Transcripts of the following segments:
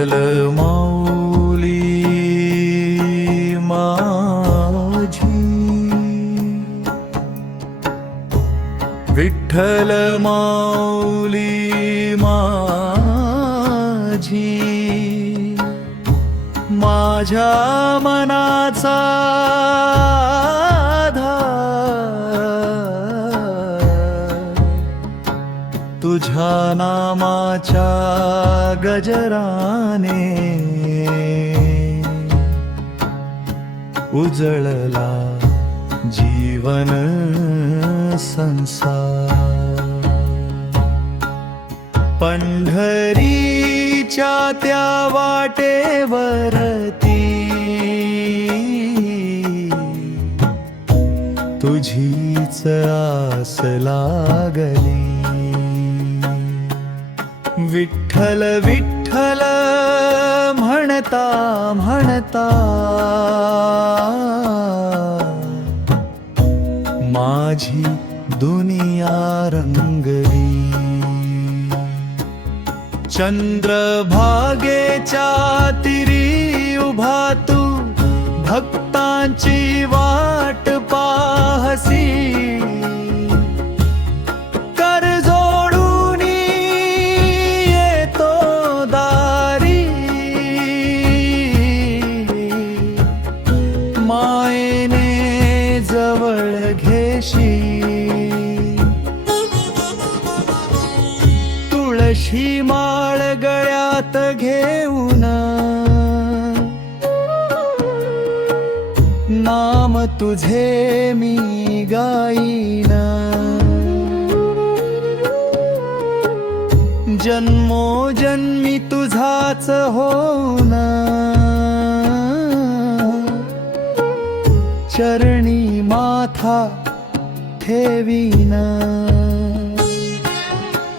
विठ्ठल माऊली माझी, विठ्ठल माऊली माझी, माझ्या मनाचा तुझ्या नामाच्या गजराने उजळला जीवन संसार. पंढरीच्या त्या वाटेवरती तुझीच आस लागली. विठ्ठल विठ्ठल म्हणता म्हणता माझी दुनिया रंगली. चंद्रभागेच्या तीरी उभा तू भक्तांची वाट पाहसी. तुळशी माळ गळ्यात घेऊन नाम तुझे मी गाईन. जन्मोजन्मी तुझाच होऊन चरणी माथा ठेवीन.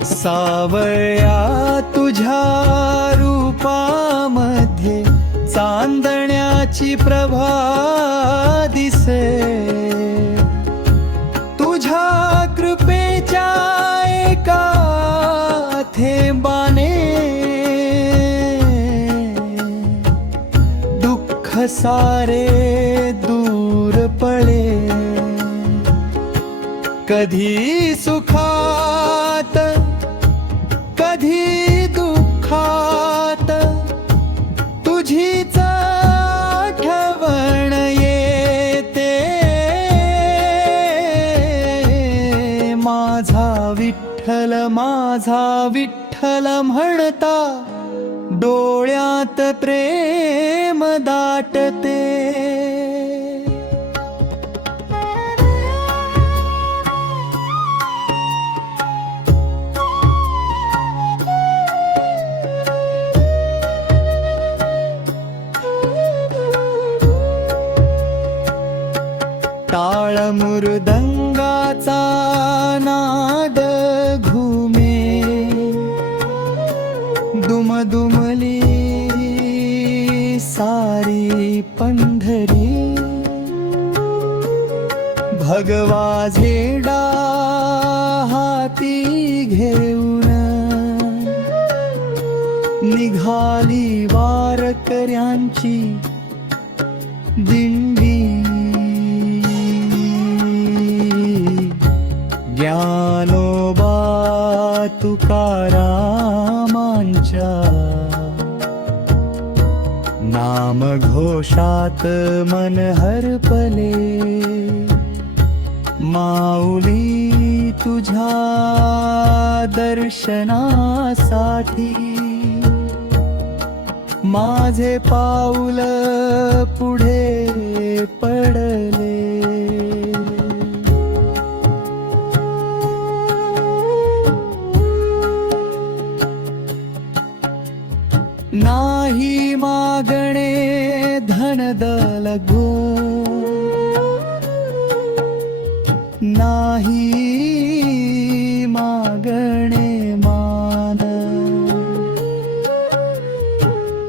सावळ्या तुझ्या रूपामध्ये चांदण्याची प्रभा दिसे. तुझ्या कृपेच्या एका थेंबाने दुःख सारे दूर पळे. कधी सुखात कधी दुःखात तुझीच आठवण येते. माझा विठ्ठल म्हणता डोळ्यात प्रेम दाटते. टाळ मृदंगाचा नाद घुमे. दुमदुमली सारी पंढरी. भगवा झेंडा हाती घेऊन निघाली वारकऱ्यांची दिंडी. ज्ञानोबा तुकारामांच्या नाम घोषात मन हरपले. माऊली तुझ्या दर्शनासाठी माझे पाऊल पुढे पडले. नाही मागणे धनदल गो, नाही मागणे मान.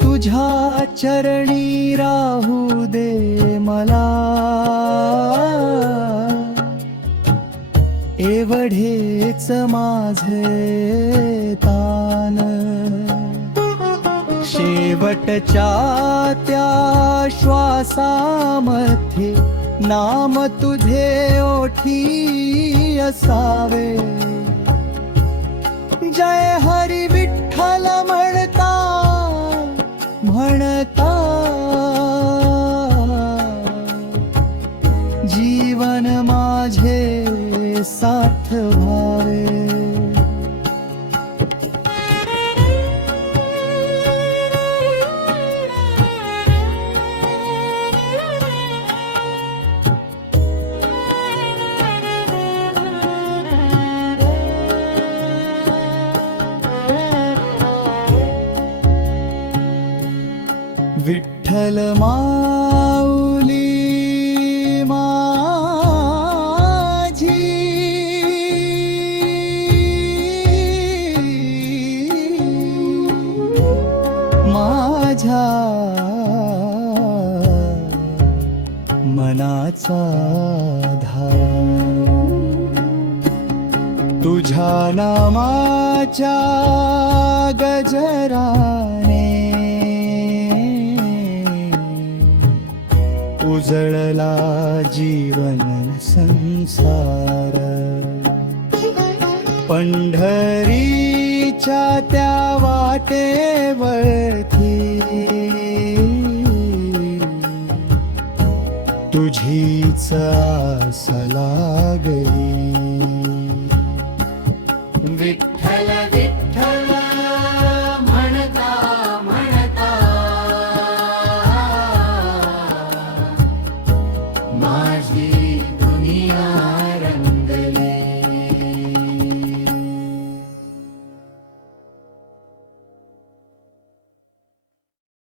तुझ्या चरणी राहू दे मला एवढेच माझे तान. शेवटच्या त्या श्वासामध्ये नाम तुझे ओठी असावे. जय हरी विठ्ठल म्हणता म्हणता जीवन माझे साथ व्हावे. विठ्ठल माऊली माझी माझ्या मनाचा धार. तुझ्या नामाच्या गजराने उजळला जीवन संसार. पंढरीच्या त्या वाटेवरती तुझीच आस लागली.